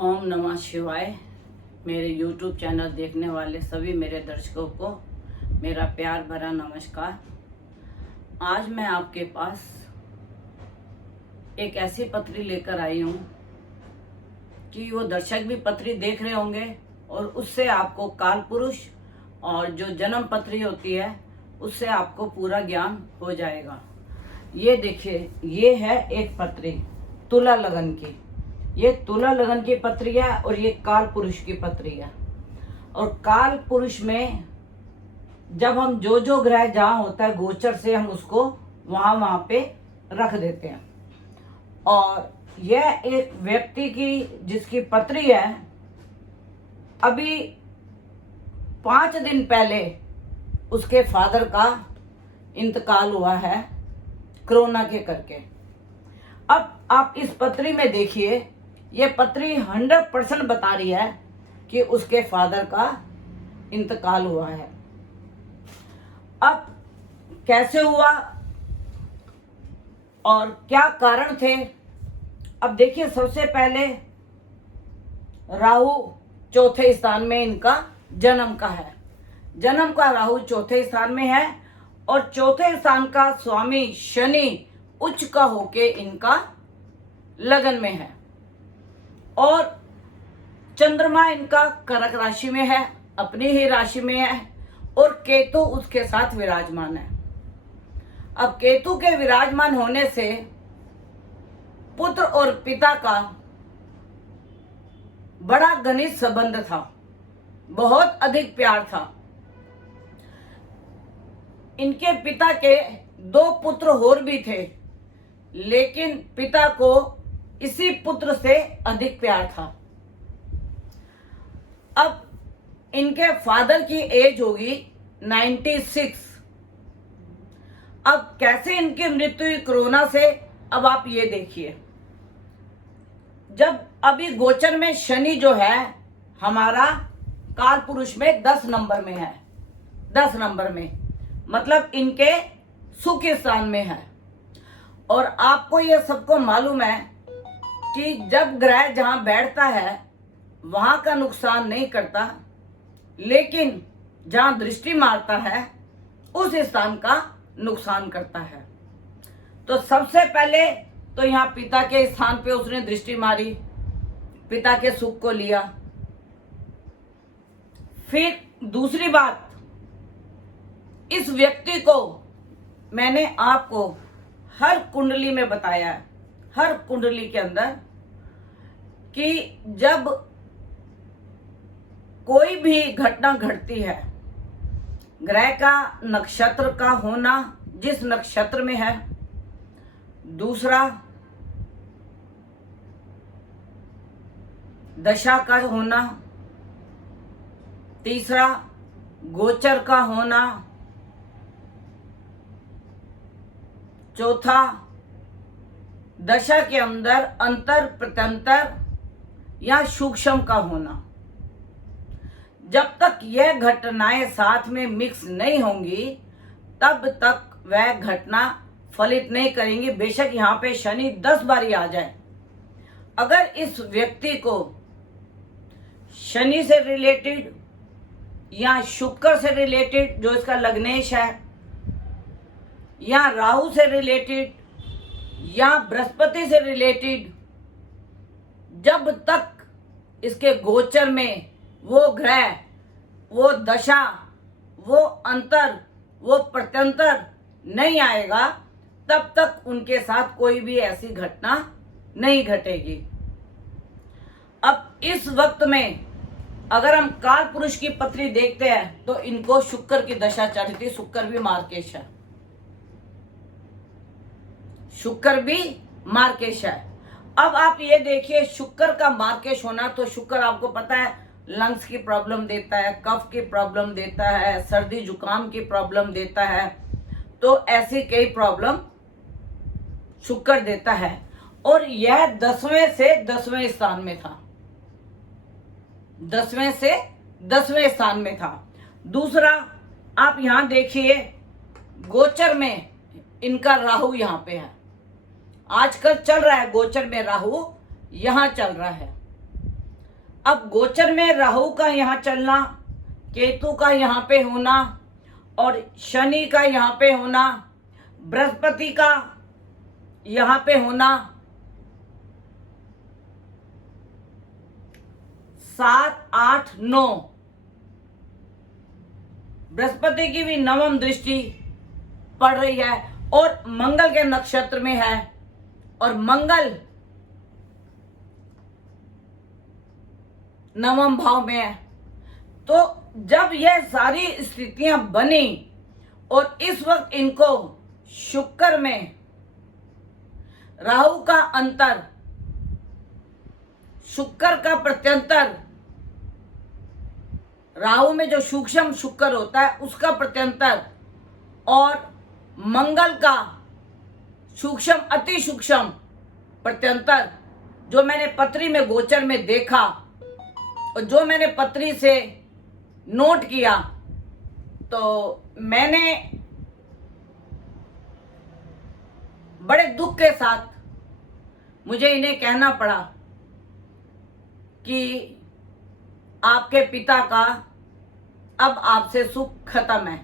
ओम नमः शिवाय। मेरे YouTube चैनल देखने वाले सभी मेरे दर्शकों को मेरा प्यार भरा नमस्कार। आज मैं आपके पास एक ऐसी पत्री लेकर आई हूँ कि वो दर्शक भी पत्री देख रहे होंगे और उससे आपको काल पुरुष और जो जन्म पत्री होती है उससे आपको पूरा ज्ञान हो जाएगा। ये देखिए, ये है एक पत्री तुला लगन की। ये तुला लगन की पत्री है और ये काल पुरुष की पत्री है। और काल पुरुष में जब हम जो ग्रह जहाँ होता है गोचर से हम उसको वहां पे रख देते हैं। और यह एक व्यक्ति की जिसकी पत्री है, अभी 5 दिन पहले उसके फादर का इंतकाल हुआ है कोरोना के करके। अब आप इस पत्री में देखिए, ये पत्री 100% बता रही है कि उसके फादर का इंतकाल हुआ है। अब कैसे हुआ और क्या कारण थे, अब देखिए। सबसे पहले राहु चौथे स्थान में इनका जन्म का है। जन्म का राहु चौथे स्थान में है और चौथे स्थान का स्वामी शनि उच्च का होके इनका लगन में है। और चंद्रमा इनका कर्क राशि में है, अपनी ही राशि में है, और केतु उसके साथ विराजमान है। अब केतु के विराजमान होने से पुत्र और पिता का बड़ा घनिष्ठ संबंध था, बहुत अधिक प्यार था। इनके पिता के 2 पुत्र और भी थे, लेकिन पिता को इसी पुत्र से अधिक प्यार था। अब इनके फादर की एज होगी 96। अब कैसे इनकी मृत्यु हुई कोरोना से, अब आप ये देखिए। जब अभी गोचर में शनि जो है हमारा काल पुरुष में 10 नंबर में है, 10 नंबर में मतलब इनके सुख स्थान में है। और आपको ये सबको मालूम है कि जब ग्रह जहां बैठता है वहां का नुकसान नहीं करता, लेकिन जहां दृष्टि मारता है उस स्थान का नुकसान करता है। तो सबसे पहले तो यहाँ पिता के स्थान पे उसने दृष्टि मारी, पिता के सुख को लिया। फिर दूसरी बात, इस व्यक्ति को मैंने आपको हर कुंडली में बताया है, हर कुंडली के अंदर, कि जब कोई भी घटना घटती है, ग्रह का नक्षत्र का होना जिस नक्षत्र में है, दूसरा दशा का होना, तीसरा गोचर का होना, चौथा दशा के अंदर अंतर प्रत्यंतर या सूक्ष्म का होना। जब तक यह घटनाएं साथ में मिक्स नहीं होंगी तब तक वह घटना फलित नहीं करेंगी। बेशक यहाँ पे शनि 10 बारी आ जाए, अगर इस व्यक्ति को शनि से रिलेटेड या शुक्र से रिलेटेड जो इसका लग्नेश है, या राहु से रिलेटेड या बृहस्पति से रिलेटेड, जब तक इसके गोचर में वो ग्रह, वो दशा, वो अंतर, वो प्रत्यंतर नहीं आएगा, तब तक उनके साथ कोई भी ऐसी घटना नहीं घटेगी। अब इस वक्त में अगर हम काल पुरुष की पत्री देखते हैं तो इनको शुक्र की दशा चढ़ती, शुक्र भी मार्केश है, शुक्र भी मार्केश है। अब आप ये देखिए, शुक्र का मार्केश होना, तो शुक्र आपको पता है लंग्स की प्रॉब्लम देता है, कफ की प्रॉब्लम देता है, सर्दी जुकाम की प्रॉब्लम देता है। तो ऐसी कई प्रॉब्लम शुक्र देता है। और यह 10वें से 10वें स्थान में था, 10वें से 10वें स्थान में था। दूसरा आप यहां देखिए, गोचर में इनका राहु यहां पे है, आजकल चल रहा है गोचर में राहु यहां चल रहा है। अब गोचर में राहु का यहाँ चलना, केतु का यहाँ पे होना और शनि का यहाँ पे होना, बृहस्पति का यहाँ पे होना, 7, 8, 9, बृहस्पति की भी नवम दृष्टि पड़ रही है और मंगल के नक्षत्र में है और मंगल नवम भाव में है। तो जब यह सारी स्थितियां बनी और इस वक्त इनको शुक्र में राहु का अंतर, शुक्र का प्रत्यंतर, राहु में जो सूक्ष्म शुक्र होता है उसका प्रत्यंतर और मंगल का सूक्ष्म अति सूक्ष्म प्रत्यंतर, जो मैंने पत्री में गोचर में देखा और जो मैंने पत्री से नोट किया, तो मैंने बड़े दुख के साथ मुझे इन्हें कहना पड़ा कि आपके पिता का अब आपसे सुख खत्म है।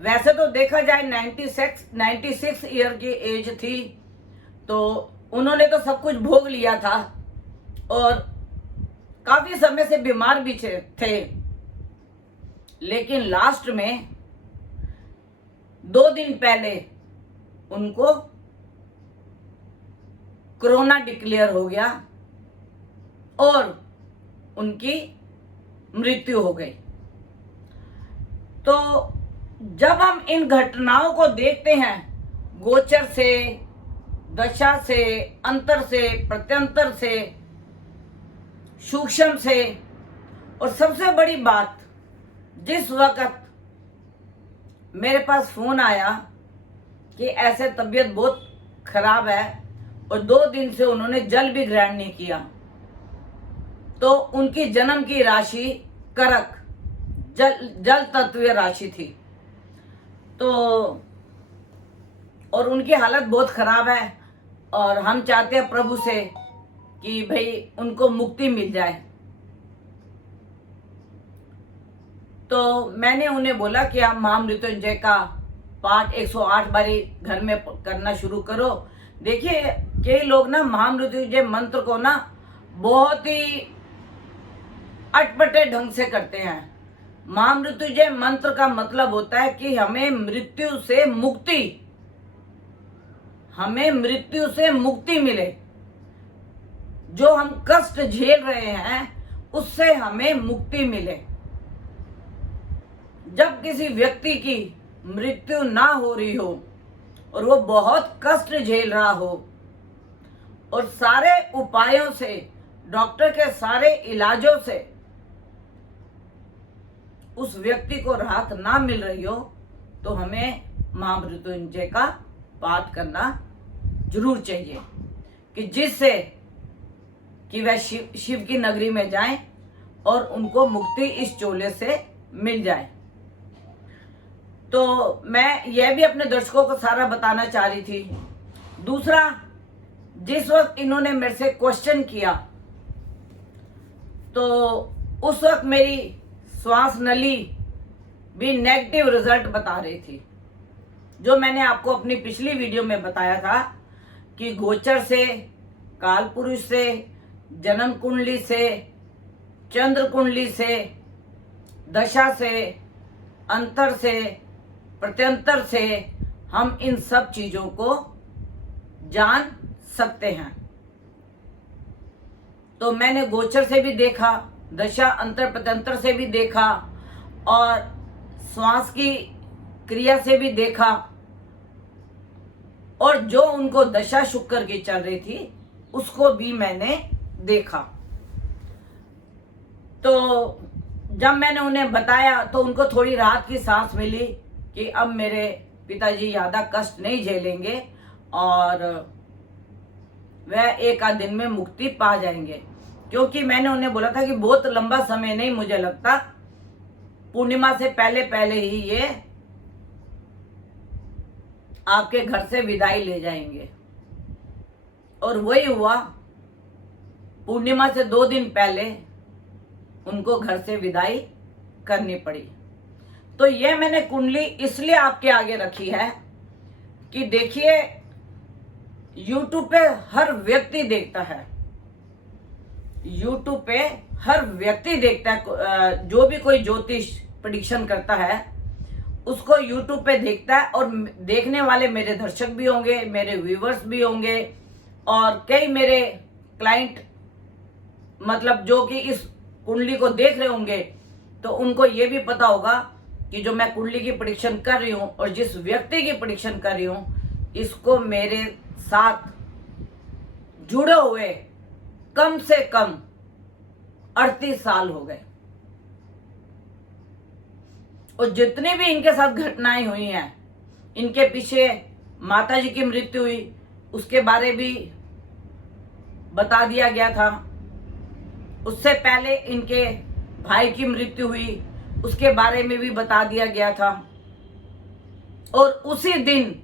वैसे तो देखा जाए 96 ईयर की एज थी, तो उन्होंने तो सब कुछ भोग लिया था और काफी समय से बीमार भी थे, लेकिन लास्ट में 2 दिन पहले उनको कोरोना डिक्लेयर हो गया और उनकी मृत्यु हो गई। तो जब हम इन घटनाओं को देखते हैं गोचर से, दशा से, अंतर से, प्रत्यंतर से, सूक्ष्म से, और सबसे बड़ी बात, जिस वक्त मेरे पास फोन आया कि ऐसे तबीयत बहुत खराब है और 2 दिन से उन्होंने जल भी ग्रहण नहीं किया, तो उनकी जन्म की राशि करक जल तत्वीय राशि थी, तो और उनकी हालत बहुत खराब है और हम चाहते हैं प्रभु से कि भाई उनको मुक्ति मिल जाए। तो मैंने उन्हें बोला कि आप महामृत्युंजय का पाठ 108 बारी घर में करना शुरू करो। देखिए कई लोग ना महामृत्युंजय मंत्र को ना बहुत ही अटपटे ढंग से करते हैं। महामृत्युंजय मंत्र का मतलब होता है कि हमें मृत्यु से मुक्ति मिले, जो हम कष्ट झेल रहे हैं उससे हमें मुक्ति मिले। जब किसी व्यक्ति की मृत्यु ना हो रही हो और वो बहुत कष्ट झेल रहा हो और सारे उपायों से, डॉक्टर के सारे इलाजों से उस व्यक्ति को राहत ना मिल रही हो, तो हमें महामृत्युंजय का पाठ करना जरूर चाहिए कि जिससे कि वह शिव की नगरी में जाएं और उनको मुक्ति इस चोले से मिल जाए। तो मैं यह भी अपने दर्शकों को सारा बताना चाह रही थी। दूसरा, जिस वक्त इन्होंने मेरे से क्वेश्चन किया तो उस वक्त मेरी श्वास नली भी नेगेटिव रिजल्ट बता रही थी, जो मैंने आपको अपनी पिछली वीडियो में बताया था कि गोचर से, काल पुरुष से, जन्म कुंडली से, चंद्र कुंडली से, दशा से, अंतर से, प्रत्यंतर से हम इन सब चीजों को जान सकते हैं। तो मैंने गोचर से भी देखा, दशा अंतर प्रत्यंतर से भी देखा और श्वास की क्रिया से भी देखा, और जो उनको दशा शुक्र की चल रही थी उसको भी मैंने देखा। तो जब मैंने उन्हें बताया तो उनको थोड़ी राहत की सांस मिली कि अब मेरे पिताजी ज्यादा कष्ट नहीं झेलेंगे और वह 1 आध दिन में मुक्ति पा जाएंगे। क्योंकि मैंने उन्हें बोला था कि बहुत लंबा समय नहीं मुझे लगता, पूर्णिमा से पहले पहले ही ये आपके घर से विदाई ले जाएंगे। और वही हुआ, पूर्णिमा से 2 दिन पहले उनको घर से विदाई करनी पड़ी। तो ये मैंने कुंडली इसलिए आपके आगे रखी है कि देखिए, YouTube पे हर व्यक्ति देखता है, YouTube पे हर व्यक्ति देखता है। जो भी कोई ज्योतिष प्रेडिक्शन करता है उसको YouTube पे देखता है, और देखने वाले मेरे दर्शक भी होंगे, मेरे व्यूवर्स भी होंगे, और कई मेरे क्लाइंट मतलब जो कि इस कुंडली को देख रहे होंगे, तो उनको ये भी पता होगा कि जो मैं कुंडली की प्रेडिक्शन कर रही हूँ और जिस व्यक्ति की प्रेडिक्शन कर रही हूँ, इसको मेरे साथ जुड़े हुए कम से कम 38 साल हो गए, और जितनी भी इनके साथ घटनाएं हुई हैं, इनके पीछे माता जी की मृत्यु हुई उसके बारे भी बता दिया गया था, उससे पहले इनके भाई की मृत्यु हुई उसके बारे में भी बता दिया गया था, और उसी दिन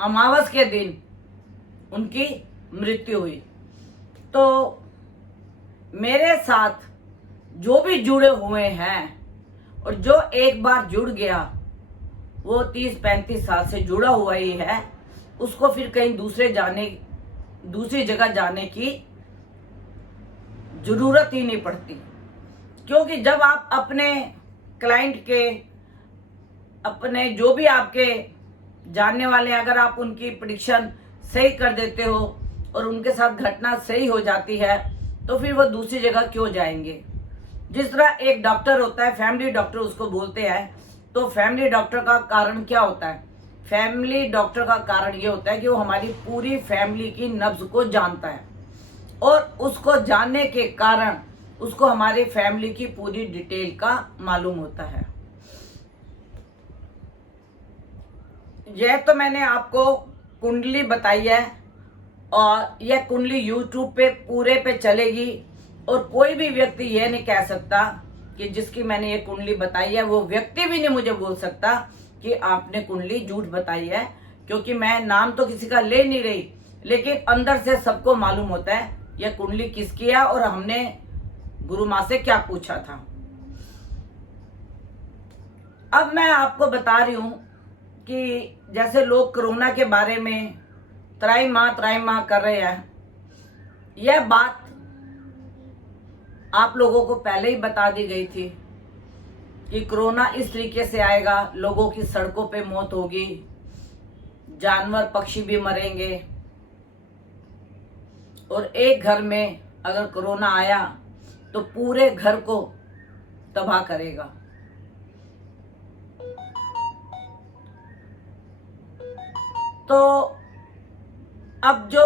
अमावस के दिन उनकी मृत्यु हुई। तो मेरे साथ जो भी जुड़े हुए हैं, और जो एक बार जुड़ गया वो 30-35 साल से जुड़ा हुआ ही है, उसको फिर कहीं दूसरी जगह जाने की जरूरत ही नहीं पड़ती। क्योंकि जब आप अपने क्लाइंट के, अपने जो भी आपके जानने वाले हैं, अगर आप उनकी प्रेडिक्शन सही कर देते हो और उनके साथ घटना सही हो जाती है, तो फिर वो दूसरी जगह क्यों जाएंगे। जिस तरह एक डॉक्टर होता है, फैमिली डॉक्टर उसको बोलते हैं, तो फैमिली डॉक्टर का कारण क्या होता है? फैमिली डॉक्टर का कारण ये होता है कि वो हमारी पूरी फैमिली की नब्ज को जानता है, और उसको जानने के कारण उसको हमारी फैमिली की पूरी डिटेल का मालूम होता है। यह तो मैंने आपको कुंडली बताई है, और यह कुंडली YouTube पे पूरे पे चलेगी, और कोई भी व्यक्ति यह नहीं कह सकता कि जिसकी मैंने ये कुंडली बताई है, वो व्यक्ति भी नहीं मुझे बोल सकता कि आपने कुंडली झूठ बताई है, क्योंकि मैं नाम तो किसी का ले नहीं रही, लेकिन अंदर से सबको मालूम होता है यह कुंडली किसकी है और हमने गुरु माँ से क्या पूछा था। अब मैं आपको बता रही हूं कि जैसे लोग कोरोना के बारे में त्राई माँ कर रहे हैं, यह बात आप लोगों को पहले ही बता दी गई थी कि कोरोना इस तरीके से आएगा, लोगों की सड़कों पे मौत होगी, जानवर पक्षी भी मरेंगे, और एक घर में अगर कोरोना आया तो पूरे घर को तबाह करेगा। तो अब जो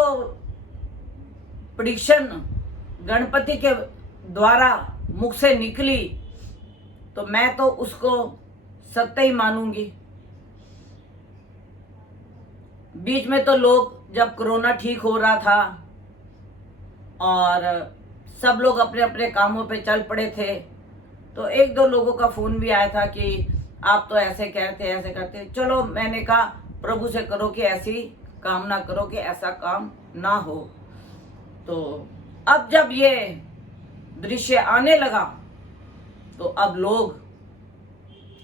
प्रेडिक्शन गणपति के द्वारा मुख से निकली, तो मैं तो उसको सत्य ही मानूंगी। बीच में तो लोग, जब कोरोना ठीक हो रहा था और सब लोग अपने अपने कामों पे चल पड़े थे, तो 1-2 लोगों का फोन भी आया था कि आप तो ऐसे कहते ऐसे करते। चलो, मैंने कहा प्रभु से करो कि ऐसी कामना करो कि ऐसा काम ना हो। तो अब जब ये दृश्य आने लगा, तो अब लोग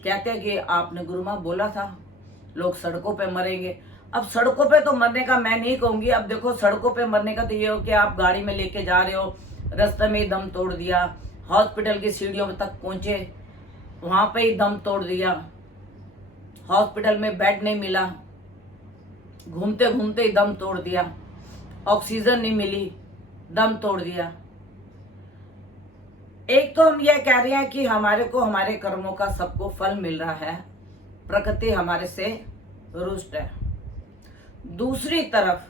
कहते हैं कि आपने गुरु माँ बोला था लोग सड़कों पे मरेंगे। अब सड़कों पे तो मरने का मैं नहीं कहूंगी। अब देखो, सड़कों पे मरने का तो ये हो कि आप गाड़ी में लेके जा रहे हो, रास्ते में ही दम तोड़ दिया, हॉस्पिटल की सीढ़ियों तक पहुंचे, वहां पे ही दम तोड़ दिया, हॉस्पिटल में बेड नहीं मिला, घूमते घूमते ही दम तोड़ दिया, ऑक्सीजन नहीं मिली, दम तोड़ दिया। एक तो हम यह कह रहे हैं कि हमारे को हमारे कर्मों का सबको फल मिल रहा है, प्रकृति हमारे से रुष्ट है। दूसरी तरफ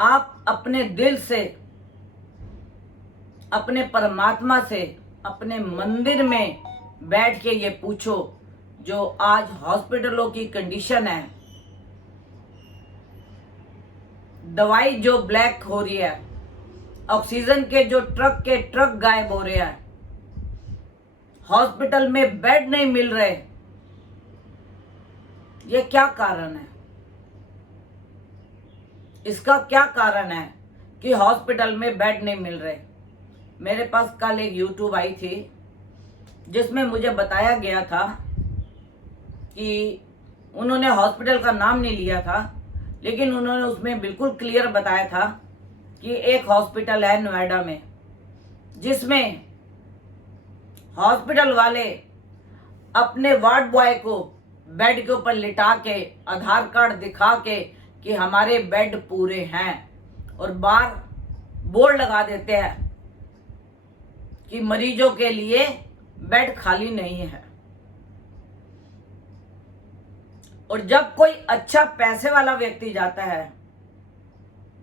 आप अपने दिल से, अपने परमात्मा से, अपने मंदिर में बैठ के ये पूछो, जो आज हॉस्पिटलों की कंडीशन है, दवाई जो ब्लैक हो रही है, ऑक्सीजन के जो ट्रक गायब हो रहे हैं, हॉस्पिटल में बेड नहीं मिल रहे, ये क्या कारण है? इसका क्या कारण है कि हॉस्पिटल में बेड नहीं मिल रहे। मेरे पास कल एक यूट्यूब आई थी जिसमें मुझे बताया गया था कि उन्होंने हॉस्पिटल का नाम नहीं लिया था, लेकिन उन्होंने उसमें बिल्कुल क्लियर बताया था कि एक हॉस्पिटल है नोएडा में जिसमें हॉस्पिटल वाले अपने वार्ड बॉय को बेड के ऊपर लिटा के आधार कार्ड दिखा के कि हमारे बेड पूरे हैं, और बाहर बोर्ड लगा देते हैं कि मरीजों के लिए बेड खाली नहीं है। और जब कोई अच्छा पैसे वाला व्यक्ति जाता है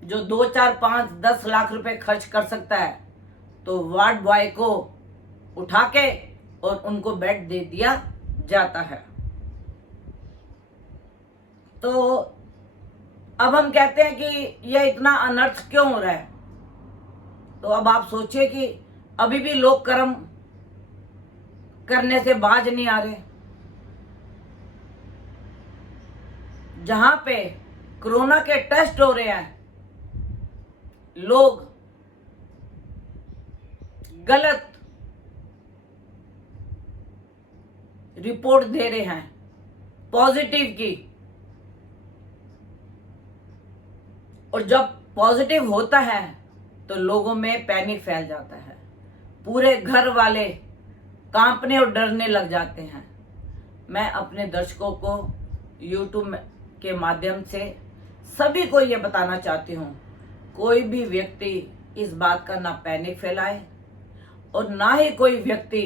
जो 2, 4, 5, 10 लाख रुपए खर्च कर सकता है, तो वार्ड बॉय को उठा के और उनको बेड दे दिया जाता है। तो अब हम कहते हैं कि यह इतना अनर्थ क्यों हो रहा है। तो अब आप सोचिए कि अभी भी लोग कर्म करने से बाज नहीं आ रहे। जहां पे कोरोना के टेस्ट हो रहे हैं, लोग गलत रिपोर्ट दे रहे हैं पॉजिटिव की, और जब पॉजिटिव होता है तो लोगों में पैनिक फैल जाता है, पूरे घर वाले कांपने और डरने लग जाते हैं। मैं अपने दर्शकों को YouTube के माध्यम से सभी को ये बताना चाहती हूँ, कोई भी व्यक्ति इस बात का ना पैनिक फैलाए और ना ही कोई व्यक्ति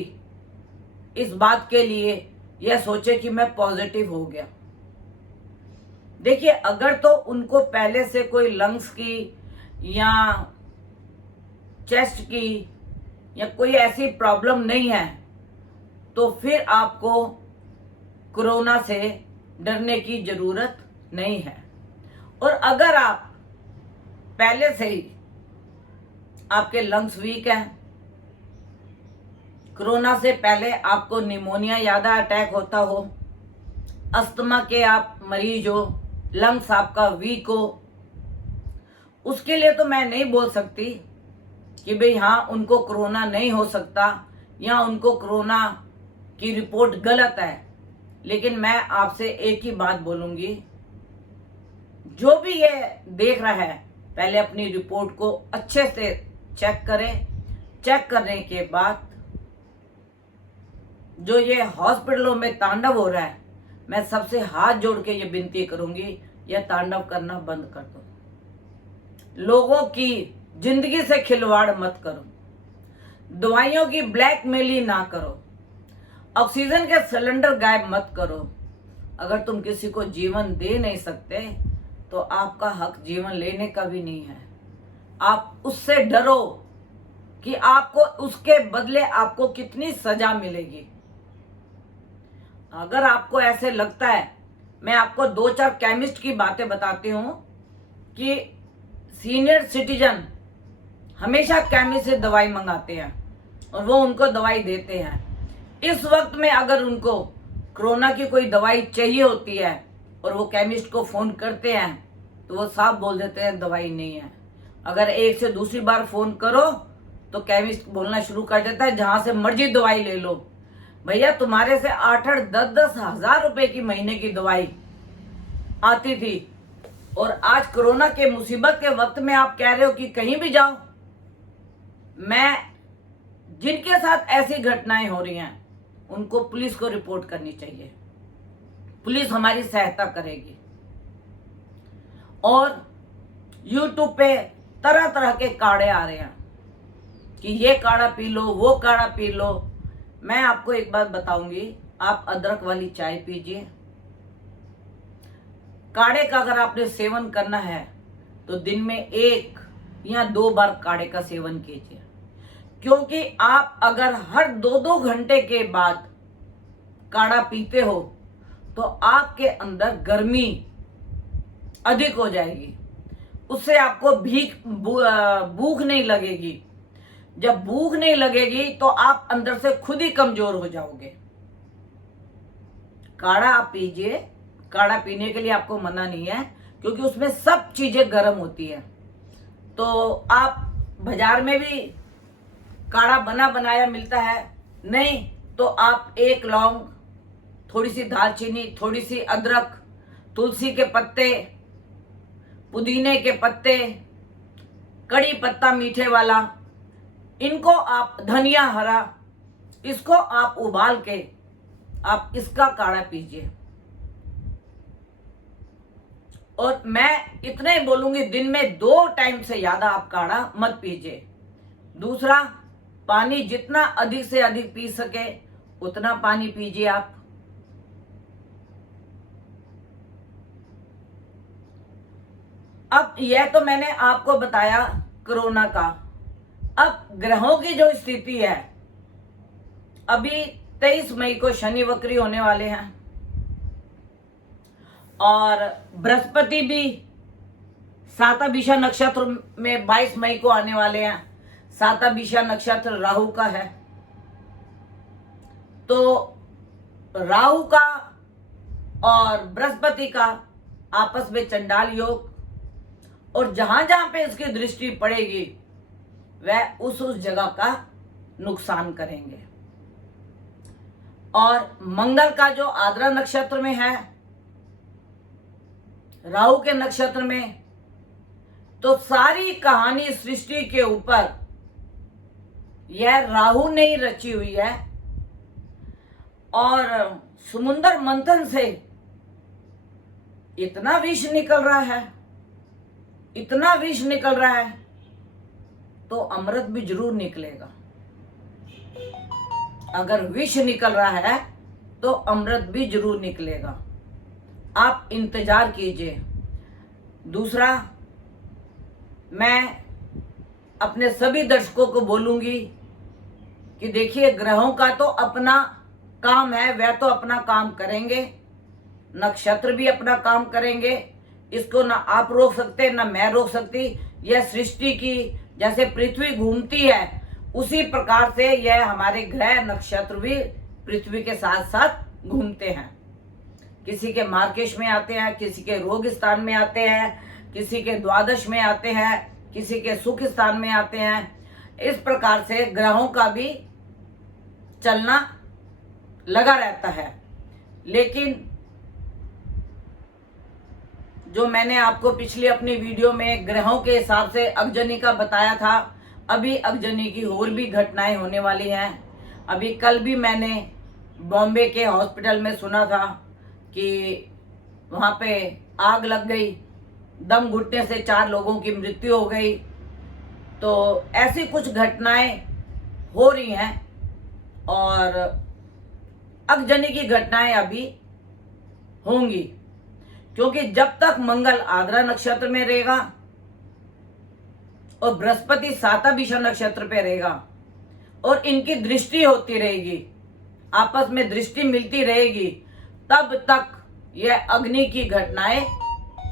इस बात के लिए यह सोचे कि मैं पॉजिटिव हो गया। देखिए, अगर तो उनको पहले से कोई लंग्स की या चेस्ट की या कोई ऐसी प्रॉब्लम नहीं है, तो फिर आपको कोरोना से डरने की जरूरत नहीं है। और अगर आप पहले से ही आपके लंग्स वीक हैं, कोरोना से पहले आपको निमोनिया यादा अटैक होता हो, अस्थमा के आप मरीज हो, लंग्स आपका वीक हो, उसके लिए तो मैं नहीं बोल सकती कि भाई हाँ उनको कोरोना नहीं हो सकता या उनको कोरोना की रिपोर्ट गलत है। लेकिन मैं आपसे एक ही बात बोलूंगी, जो भी ये देख रहा है पहले अपनी रिपोर्ट को अच्छे से चेक करें। चेक करने के बाद जो ये हॉस्पिटलों में तांडव हो रहा है, मैं सबसे हाथ जोड़ के ये विनती करूंगी, यह तांडव करना बंद कर दो। लोगों की जिंदगी से खिलवाड़ मत करो, दवाइयों की ब्लैकमेलिंग ना करो, ऑक्सीजन के सिलेंडर गायब मत करो। अगर तुम किसी को जीवन दे नहीं सकते तो आपका हक जीवन लेने का भी नहीं है। आप उससे डरो कि आपको उसके बदले आपको कितनी सजा मिलेगी। अगर आपको ऐसे लगता है, मैं आपको 2-4 केमिस्ट की बातें बताती हूं कि सीनियर सिटीजन हमेशा केमिस्ट से दवाई मंगाते हैं और वो उनको दवाई देते हैं। इस वक्त में अगर उनको कोरोना की कोई दवाई चाहिए होती है और वो केमिस्ट को फोन करते हैं तो वो साफ बोल देते हैं दवाई नहीं है। अगर एक से दूसरी बार फोन करो तो केमिस्ट बोलना शुरू कर देता है जहां से मर्जी दवाई ले लो। भैया, तुम्हारे से 8-8, 10-10 हजार रुपए की महीने की दवाई आती थी, और आज कोरोना के मुसीबत के वक्त में आप कह रहे हो कि कहीं भी जाओ। मैं जिनके साथ ऐसी घटनाएं हो रही हैं उनको पुलिस को रिपोर्ट करनी चाहिए, पुलिस हमारी सहायता करेगी। और YouTube पे तरह तरह के काढ़े आ रहे हैं कि ये काढ़ा पी लो, वो काढ़ा पी लो। मैं आपको एक बात बताऊंगी, आप अदरक वाली चाय पीजिए। काढ़े का अगर आपने सेवन करना है तो दिन में 1 या 2 बार काढ़े का सेवन कीजिए, क्योंकि आप अगर हर 2-2 घंटे के बाद काढ़ा पीते हो तो आपके अंदर गर्मी अधिक हो जाएगी, उससे आपको भूख नहीं लगेगी। जब भूख नहीं लगेगी तो आप अंदर से खुद ही कमजोर हो जाओगे। काढ़ा आप पीजिए, काढ़ा पीने के लिए आपको मना नहीं है, क्योंकि उसमें सब चीजें गर्म होती है। तो आप बाजार में भी काढ़ा बना बनाया मिलता है, नहीं तो आप एक लौंग, थोड़ी सी दालचीनी, थोड़ी सी अदरक, तुलसी के पत्ते, पुदीने के पत्ते, कड़ी पत्ता मीठे वाला, इनको आप, धनिया हरा, इसको आप उबाल के आप इसका काढ़ा पीजिए। और मैं इतना ही बोलूंगी, दिन में 2 टाइम से ज्यादा आप काढ़ा मत पीजिए। दूसरा, पानी जितना अधिक से अधिक पी सके उतना पानी पीजिए आप। अब यह तो मैंने आपको बताया कोरोना का। अब ग्रहों की जो स्थिति है, अभी 23 मई को शनि वक्री होने वाले हैं और बृहस्पति भी साताभिषा नक्षत्र में 22 मई को आने वाले हैं। साताभिषा नक्षत्र राहु का है, तो राहु का और बृहस्पति का आपस में चंडाल योग, और जहां जहां पे इसकी दृष्टि पड़ेगी वह उस जगह का नुकसान करेंगे। और मंगल का जो आद्रा नक्षत्र में है, राहु के नक्षत्र में, तो सारी कहानी सृष्टि के ऊपर यह राहु ने ही रची हुई है। और समुद्र मंथन से इतना विष निकल रहा है, इतना विष निकल रहा है, तो अमृत भी जरूर निकलेगा। अगर विष निकल रहा है तो अमृत भी जरूर निकलेगा, आप इंतजार कीजिए। दूसरा, मैं अपने सभी दर्शकों को बोलूंगी कि देखिए, ग्रहों का तो अपना काम है, वह तो अपना काम करेंगे, नक्षत्र भी अपना काम करेंगे, इसको ना आप रोक सकते ना मैं रोक सकती। यह सृष्टि की, जैसे पृथ्वी घूमती है उसी प्रकार से यह हमारे ग्रह नक्षत्र भी पृथ्वी के साथ साथ घूमते हैं। किसी के मार्गेश में आते हैं, किसी के रोग स्थान में आते हैं, किसी के द्वादश में आते हैं, किसी के सुख स्थान में आते हैं। इस प्रकार से ग्रहों का भी चलना लगा रहता है। लेकिन जो मैंने आपको पिछली अपनी वीडियो में ग्रहों के हिसाब से अग्जनी का बताया था, अभी अग्जनी की और भी घटनाएं होने वाली हैं। अभी कल भी मैंने बॉम्बे के हॉस्पिटल में सुना था कि वहाँ पे आग लग गई, दम घुटने से 4 लोगों की मृत्यु हो गई। तो ऐसी कुछ घटनाएं हो रही हैं और अग्जनी की घटनाएं अभी होंगी, क्योंकि जब तक मंगल आद्रा नक्षत्र में रहेगा और बृहस्पति साताभिषा नक्षत्र पे रहेगा और इनकी दृष्टि होती रहेगी, आपस में दृष्टि मिलती रहेगी, तब तक यह अग्नि की घटनाएं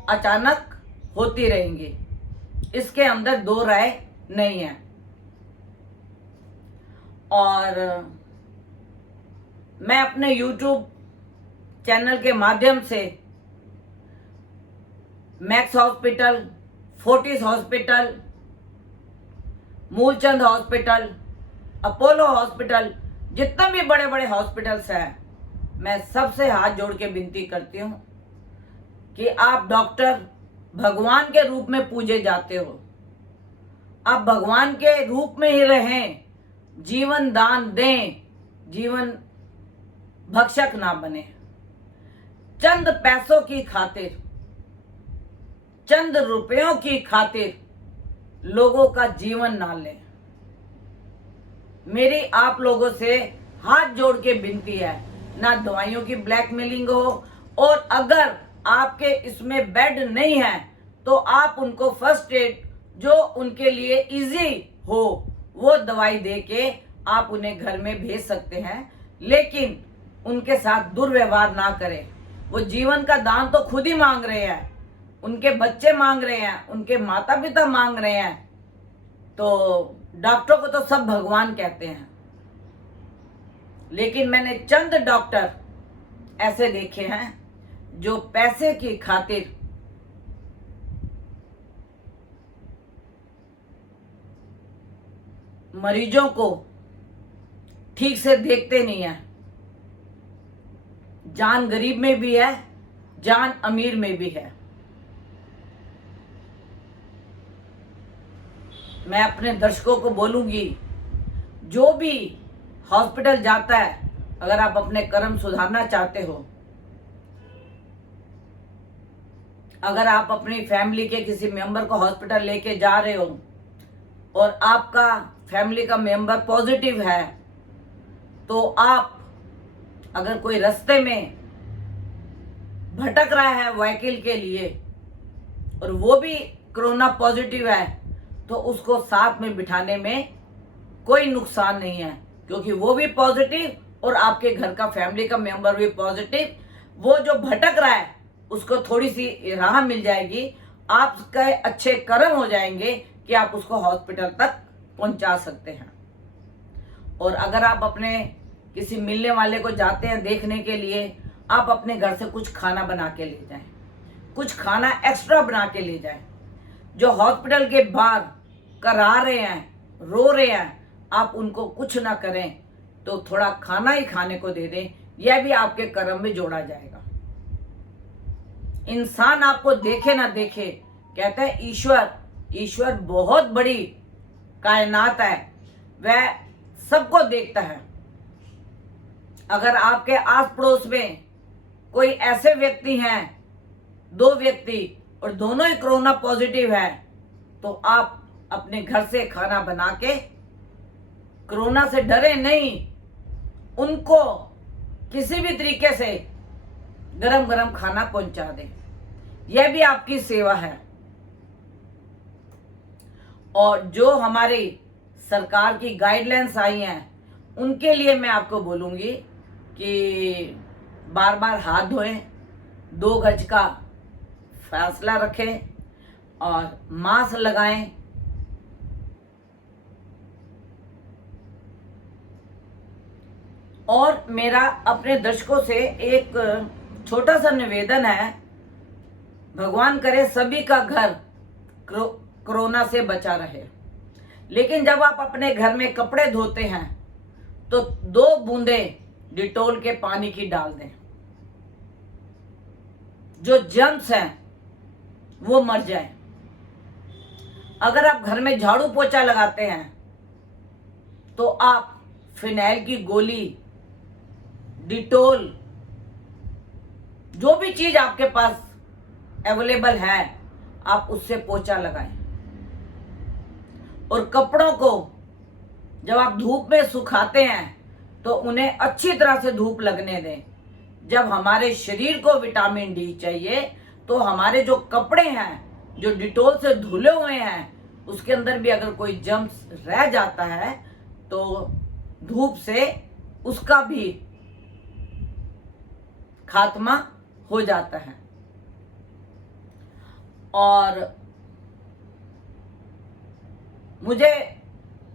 अचानक होती रहेंगी। इसके अंदर 2 राय नहीं है। और मैं अपने YouTube चैनल के माध्यम से max hospital, Fortis hospital, Moolchand hospital, Apollo hospital, जितने भी बड़े बड़े हॉस्पिटल्स हैं, मैं सबसे हाथ जोड़ के विनती करती हूँ कि आप डॉक्टर भगवान के रूप में पूजे जाते हो, आप भगवान के रूप में ही रहें, जीवन दान दें, जीवन भक्षक ना बने। चंद पैसों की खातिर, चंद रुपयों की खातिर लोगों का जीवन ना लें। मेरी आप लोगों से हाथ जोड़ के विनती है, ना दवाइयों की ब्लैकमेलिंग हो, और अगर आपके इसमें बेड नहीं है तो आप उनको फर्स्ट एड जो उनके लिए इजी हो वो दवाई दे के आप उन्हें घर में भेज सकते हैं, लेकिन उनके साथ दुर्व्यवहार ना करें। वो जीवन का दान तो खुद ही मांग रहे हैं, उनके बच्चे मांग रहे हैं, उनके माता पिता मांग रहे हैं, तो डॉक्टरों को तो सब भगवान कहते हैं। लेकिन मैंने चंद डॉक्टर ऐसे देखे हैं जो पैसे की खातिर मरीजों को ठीक से देखते नहीं है। जान गरीब में भी है, जान अमीर में भी है। मैं अपने दर्शकों को बोलूंगी, जो भी हॉस्पिटल जाता है, अगर आप अपने कर्म सुधारना चाहते हो, अगर आप अपनी फैमिली के किसी मेंबर को हॉस्पिटल लेके जा रहे हो और आपका फैमिली का मेंबर पॉजिटिव है, तो आप अगर कोई रास्ते में भटक रहा है व्हीकल के लिए और वो भी कोरोना पॉजिटिव है, तो उसको साथ में बिठाने में कोई नुकसान नहीं है, क्योंकि वो भी पॉजिटिव और आपके घर का फैमिली का मेंबर भी पॉजिटिव। वो जो भटक रहा है उसको थोड़ी सी राह मिल जाएगी, आपके अच्छे कर्म हो जाएंगे कि आप उसको हॉस्पिटल तक पहुंचा सकते हैं। और अगर आप अपने किसी मिलने वाले को जाते हैं देखने के लिए, आप अपने घर से कुछ खाना बना के ले जाएं, कुछ खाना एक्स्ट्रा बना के ले जाएं। जो हॉस्पिटल के बाहर करा रहे हैं, रो रहे हैं, आप उनको कुछ ना करें तो थोड़ा खाना ही खाने को दे दें, यह भी आपके कर्म में जोड़ा जाएगा। इंसान आपको देखे ना देखे, कहते हैं ईश्वर बहुत बड़ी कायनात है, वह सबको देखता है। अगर आपके आस पड़ोस में कोई ऐसे व्यक्ति हैं, 2 व्यक्ति, और दोनों ही कोरोना पॉजिटिव है, तो आप अपने घर से खाना बना के, कोरोना से डरे नहीं, उनको किसी भी तरीके से गरम गरम खाना पहुंचा दें। यह भी आपकी सेवा है। और जो हमारी सरकार की गाइडलाइंस आई हैं, उनके लिए मैं आपको बोलूंगी कि बार बार हाथ धोएं, 2 गज का फासला रखें और मास्क लगाएं। और मेरा अपने दर्शकों से एक छोटा सा निवेदन है, भगवान करे सभी का घर कोरोना से बचा रहे, लेकिन जब आप अपने घर में कपड़े धोते हैं तो 2 बूंदें डिटोल के पानी की डाल दें, जो जर्म्स हैं वो मर जाए। अगर आप घर में झाड़ू पोछा लगाते हैं तो आप फिनाइल की गोली, डिटोल, जो भी चीज आपके पास अवेलेबल है, आप उससे पोछा लगाएं। और कपड़ों को जब आप धूप में सुखाते हैं तो उन्हें अच्छी तरह से धूप लगने दें। जब हमारे शरीर को विटामिन डी चाहिए, तो हमारे जो कपड़े हैं जो डिटोल से धुले हुए हैं, उसके अंदर भी अगर कोई जर्म्स रह जाता है तो धूप से उसका भी खात्मा हो जाता है। और मुझे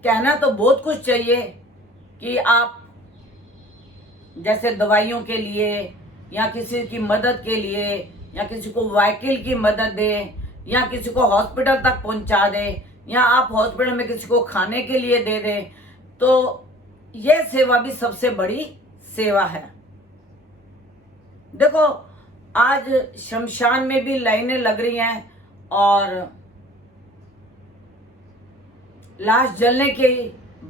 कहना तो बहुत कुछ चाहिए कि आप जैसे दवाइयों के लिए या किसी की मदद के लिए या किसी को व्हीकल की मदद दें या किसी को हॉस्पिटल तक पहुंचा दें या आप हॉस्पिटल में किसी को खाने के लिए दे दें, तो यह सेवा भी सबसे बड़ी सेवा है। देखो, आज शमशान में भी लाइनें लग रही हैं और लाश जलने की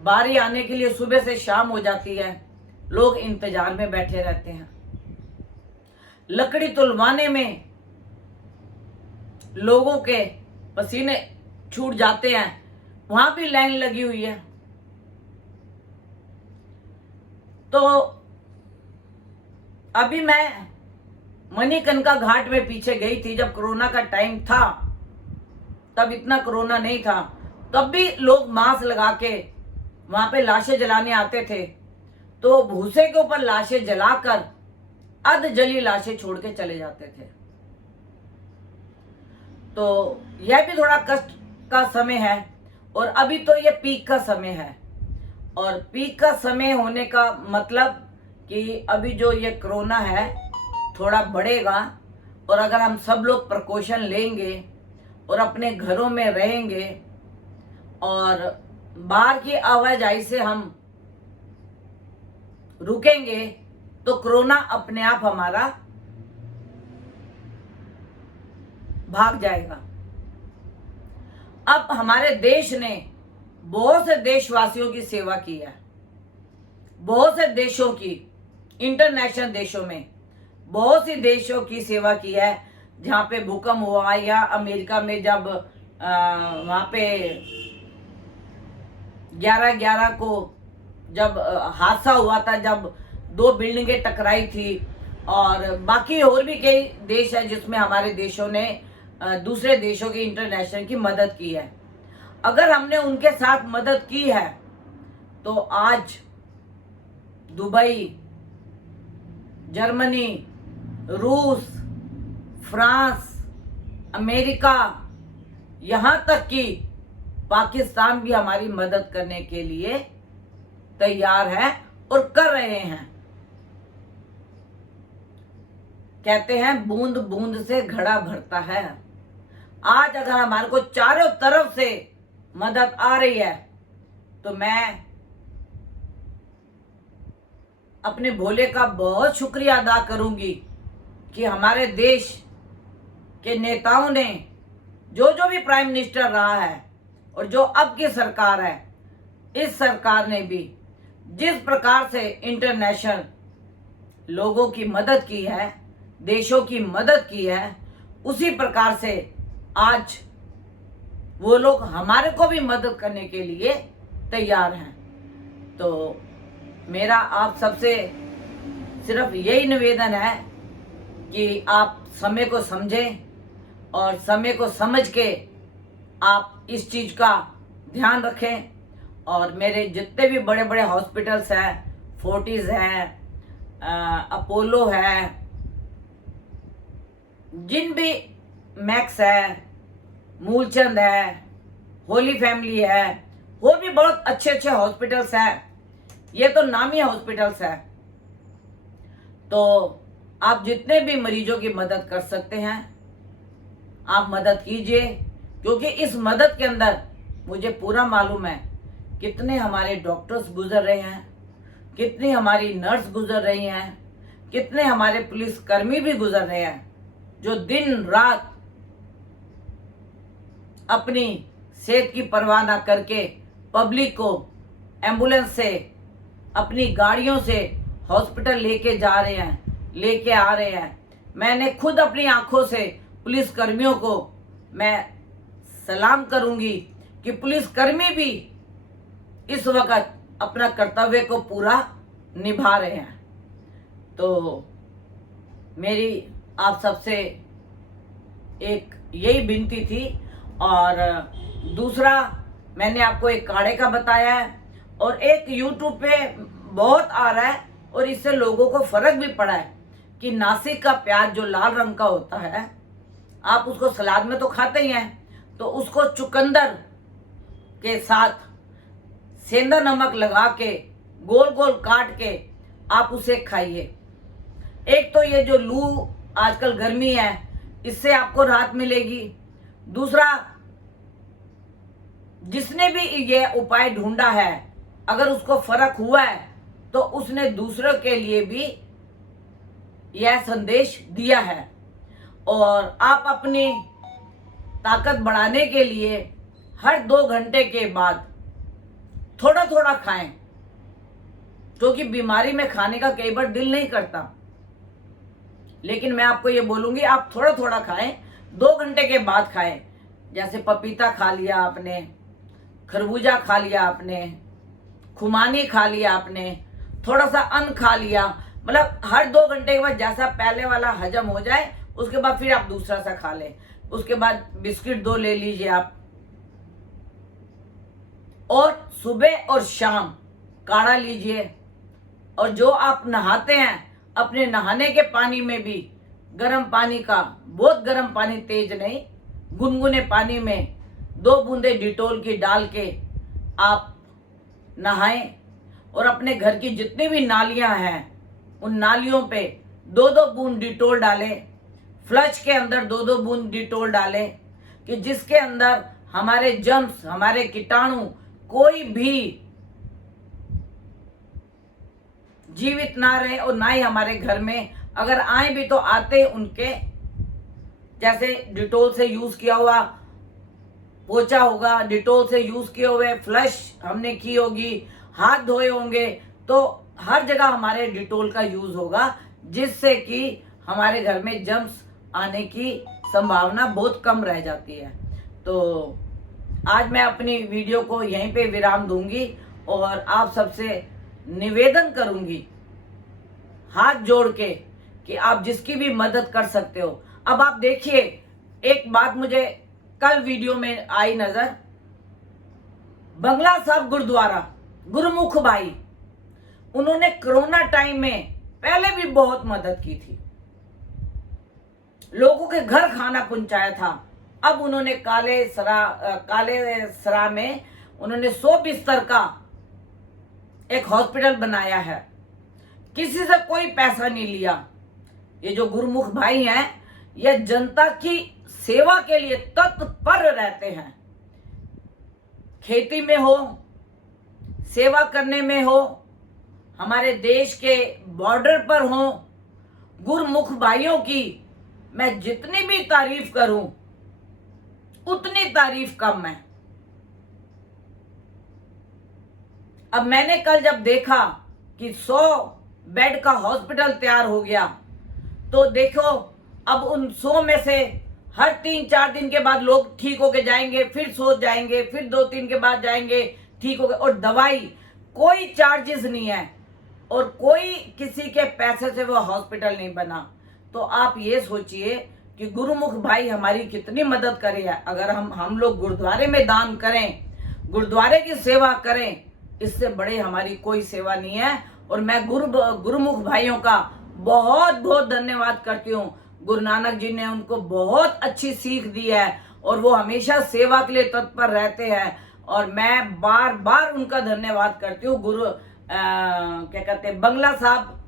बारी आने के लिए सुबह से शाम हो जाती है, लोग इंतजार में बैठे रहते हैं। लकड़ी तुलवाने में लोगों के पसीने छूट जाते हैं, वहां भी लाइन लगी हुई है। तो अभी मैं मणिकर्णिका घाट में पीछे गई थी, जब कोरोना का टाइम था, तब इतना कोरोना नहीं था, तब भी लोग मास्क लगा के वहां पे लाशें जलाने आते थे, तो भूसे के ऊपर लाशें जलाकर अध जली लाशें छोड़ के चले जाते थे। तो यह भी थोड़ा कष्ट का समय है। और अभी तो ये पीक का समय है, और पीक का समय होने का मतलब कि अभी जो ये कोरोना है थोड़ा बढ़ेगा, और अगर हम सब लोग प्रिकॉशन लेंगे और अपने घरों में रहेंगे और बाहर की आवाजाही से हम रुकेंगे तो कोरोना अपने आप हमारा भाग जाएगा। अब हमारे देश ने बहुत से देशवासियों की सेवा की है, बहुत से देशों की, इंटरनेशनल देशों में बहुत सी देशों की सेवा की है। जहाँ पे भूकंप हुआ या अमेरिका में जब वहाँ पे 11/11 को जब हादसा हुआ था, जब 2 बिल्डिंगें टकराई थी, और बाकी और भी कई देश है जिसमें हमारे देशों ने दूसरे देशों की इंटरनेशनल की मदद की है। अगर हमने उनके साथ मदद की है तो आज दुबई, जर्मनी, रूस, फ्रांस, अमेरिका, यहाँ तक कि पाकिस्तान भी हमारी मदद करने के लिए तैयार है और कर रहे हैं। कहते हैं बूंद बूंद से घड़ा भरता है। आज अगर हमारे को चारों तरफ से मदद आ रही है तो मैं अपने भोले का बहुत शुक्रिया अदा करूंगी कि हमारे देश के नेताओं ने, जो भी प्राइम मिनिस्टर रहा है और जो अब की सरकार है, इस सरकार ने भी जिस प्रकार से इंटरनेशनल लोगों की मदद की है, देशों की मदद की है, उसी प्रकार से आज वो लोग हमारे को भी मदद करने के लिए तैयार हैं। तो मेरा आप सबसे सिर्फ यही निवेदन है कि आप समय को समझें और समय को समझ के आप इस चीज़ का ध्यान रखें। और मेरे जितने भी बड़े बड़े हॉस्पिटल्स हैं, फोर्टिस हैं, अपोलो है, जिन भी मैक्स है, मूलचंद है, होली फैमिली है, और भी बहुत अच्छे अच्छे हॉस्पिटल्स हैं, ये तो नामी हॉस्पिटल्स है। तो आप जितने भी मरीजों की मदद कर सकते हैं आप मदद कीजिए, क्योंकि इस मदद के अंदर मुझे पूरा मालूम है कितने हमारे डॉक्टर्स गुजर रहे हैं, कितनी हमारी नर्स गुजर रही हैं, कितने हमारे पुलिसकर्मी भी गुजर रहे हैं, जो दिन रात अपनी सेहत की परवाह ना करके पब्लिक को एम्बुलेंस से, अपनी गाड़ियों से हॉस्पिटल लेके जा रहे हैं, लेके आ रहे हैं। मैंने खुद अपनी आंखों से पुलिस कर्मियों को मैं सलाम करूंगी कि पुलिसकर्मी भी इस वक्त अपना कर्तव्य को पूरा निभा रहे हैं। तो मेरी आप सबसे एक यही विनती थी। और दूसरा, मैंने आपको एक काढ़े का बताया है और एक यूट्यूब पे बहुत आ रहा है और इससे लोगों को फर्क भी पड़ा है कि नासिक का प्याज जो लाल रंग का होता है, आप उसको सलाद में तो खाते ही हैं, तो उसको चुकंदर के साथ सेंधा नमक लगा के गोल गोल काट के आप उसे खाइए। एक तो ये जो लू आजकल गर्मी है, इससे आपको राहत मिलेगी। दूसरा, जिसने भी ये उपाय ढूंढा है, अगर उसको फर्क हुआ है तो उसने दूसरों के लिए भी यह संदेश दिया है। और आप अपनी ताकत बढ़ाने के लिए हर 2 घंटे के बाद थोड़ा थोड़ा खाएं, क्योंकि बीमारी में खाने का कई बार दिल नहीं करता, लेकिन मैं आपको ये बोलूंगी आप थोड़ा थोड़ा खाएं, 2 घंटे के बाद खाएं। जैसे पपीता खा लिया आपने, खरबूजा खा लिया आपने, खुमानी खा लिया आपने, थोड़ा सा अन्न खा लिया, मतलब हर 2 घंटे के बाद जैसा पहले वाला हजम हो जाए उसके बाद फिर आप दूसरा सा खा लें। उसके बाद बिस्किट 2 ले लीजिए आप। और सुबह और शाम काढ़ा लीजिए। और जो आप नहाते हैं, अपने नहाने के पानी में भी गर्म पानी का, बहुत गर्म पानी, तेज नहीं, गुनगुने पानी में 2 बूंदे डिटोल की डाल के आप नहाएं। और अपने घर की जितनी भी नालियां हैं उन नालियों पे 2-2 बूंद डिटोल डालें। फ्लश के अंदर 2-2 बूंद डिटोल डालें, कि जिसके अंदर हमारे जर्म्स, हमारे कीटाणु कोई भी जीवित ना रहे और ना ही हमारे घर में, अगर आए भी तो आते उनके जैसे डिटोल से यूज किया हुआ पोछा होगा, डिटोल से यूज किए हुए फ्लश हमने की होगी, हाथ धोए होंगे, तो हर जगह हमारे डिटोल का यूज होगा, जिससे कि हमारे घर में जर्म्स आने की संभावना बहुत कम रह जाती है। तो आज मैं अपनी वीडियो को यहीं पे विराम दूंगी और आप सबसे निवेदन करूंगी हाथ जोड़ के कि आप जिसकी भी मदद कर सकते हो। अब आप देखिए, एक बात मुझे कल वीडियो में आई नजर, बंगला साहब गुरुद्वारा गुरुमुख भाई, उन्होंने कोरोना टाइम में पहले भी बहुत मदद की थी, लोगों के घर खाना पहुंचाया था। अब उन्होंने काले सरा में उन्होंने 100 बिस्तर का एक हॉस्पिटल बनाया है, किसी से कोई पैसा नहीं लिया। ये जो गुरुमुख भाई हैं, ये जनता की सेवा के लिए तत्पर रहते हैं, खेती में हो, सेवा करने में हो, हमारे देश के बॉर्डर पर हो। गुरुमुख भाइयों की मैं जितनी भी तारीफ करूं उतनी तारीफ कम है। अब मैंने कल जब देखा कि 100 बेड का हॉस्पिटल तैयार हो गया, तो देखो अब उन 100 में से हर 3-4 दिन के बाद लोग ठीक होके जाएंगे, फिर सो जाएंगे, फिर 2-3 के बाद जाएंगे, ठीक हो गए। और दवाई कोई चार्जेस नहीं है और कोई किसी के पैसे से वो हॉस्पिटल नहीं बना। तो आप ये सोचिए कि गुरुमुख भाई हमारी कितनी मदद करे है। अगर हम लोग गुरुद्वारे में दान करें, गुरुद्वारे की सेवा करें, इससे बड़े हमारी कोई सेवा नहीं है। और मैं गुरुमुख भाइयों का बहुत बहुत धन्यवाद करती हूँ। गुरु नानक जी ने उनको बहुत अच्छी सीख दी है और वो हमेशा सेवा के लिए तत्पर रहते हैं, और मैं बार बार उनका धन्यवाद करती हूँ। क्या कहते हैं, बंगला साहब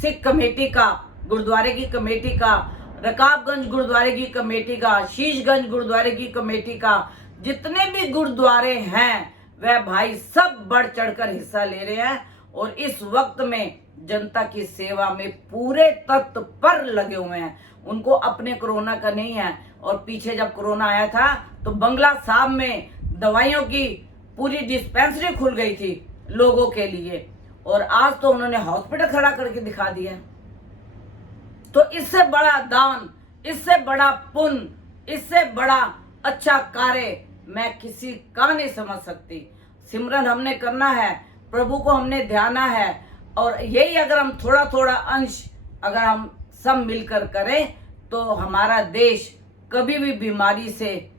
सिख कमेटी का, गुरुद्वारे की कमेटी का, रकाबगंज गुरुद्वारे की कमेटी का, शीशगंज गुरुद्वारे की कमेटी का, जितने भी गुरुद्वारे हैं वह भाई सब बढ़ चढ़कर हिस्सा ले रहे हैं और इस वक्त में जनता की सेवा में पूरे तत्पर लगे हुए हैं। उनको अपने कोरोना का नहीं है। और पीछे जब कोरोना आया था तो बंगला साहब में दवाइयों की पूरी डिस्पेंसरी खुल गई थी लोगों के लिए, और आज तो उन्होंने हॉस्पिटल खड़ा करके दिखा दिया। तो इससे बड़ा दान, इससे बड़ा पुण्य, इससे बड़ा अच्छा कार्य मैं किसी का नहीं समझ सकती। सिमरन हमने करना है, प्रभु को हमने ध्याना है, और यही अगर हम थोड़ा थोड़ा अंश अगर हम सब मिलकर करें तो हमारा देश कभी भी बीमारी से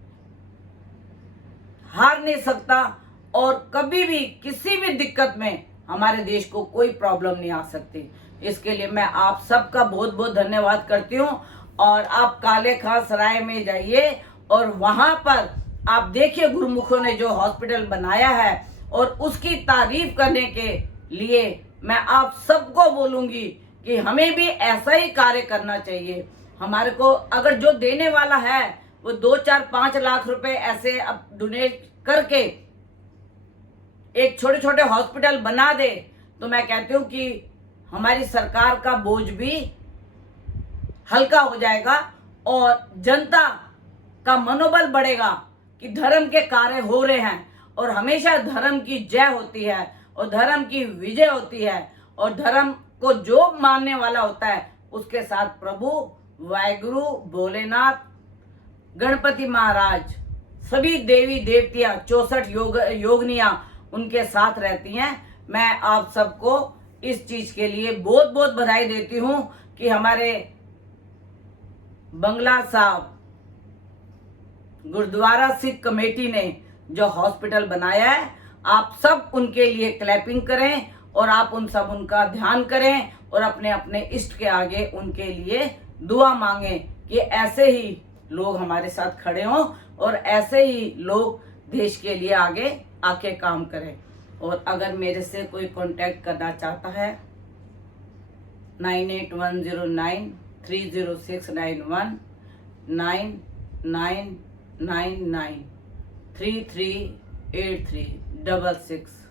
हार नहीं सकता और कभी भी किसी भी दिक्कत में हमारे देश को कोई प्रॉब्लम नहीं आ सकती। इसके लिए मैं आप सबका बहुत बहुत धन्यवाद करती हूँ। और आप काले खां सराय में जाइए और वहां पर आप देखिए गुरुमुखों ने जो हॉस्पिटल बनाया है, और उसकी तारीफ करने के लिए मैं आप सबको बोलूंगी कि हमें भी ऐसा ही कार्य करना चाहिए। हमारे को अगर जो देने वाला है वो 2-4-5 लाख रुपए ऐसे अब डोनेट करके एक छोटे छोटे हॉस्पिटल बना दे, तो मैं कहती हूँ कि हमारी सरकार का बोझ भी हल्का हो जाएगा और जनता का मनोबल बढ़ेगा कि धर्म के कार्य हो रहे हैं। और हमेशा धर्म की जय होती है और धर्म की विजय होती है, और धर्म को जो मानने वाला होता है उसके साथ प्रभु वाहेगुरु, भोलेनाथ, गणपति महाराज, सभी देवी देवतियां, 64 योगनियां उनके साथ रहती हैं। मैं आप सबको इस चीज के लिए बहुत बहुत बधाई देती हूं कि हमारे बंगला साहब गुरुद्वारा सिख कमेटी ने जो हॉस्पिटल बनाया है, आप सब उनके लिए क्लैपिंग करें और आप उनका ध्यान करें और अपने अपने इष्ट के आगे उनके लिए दुआ मांगें कि ऐसे ही लोग हमारे साथ खड़े हों और ऐसे ही लोग देश के लिए आगे आके काम करें। और अगर मेरे से कोई कांटेक्ट करना चाहता है 9810930691 999933 8366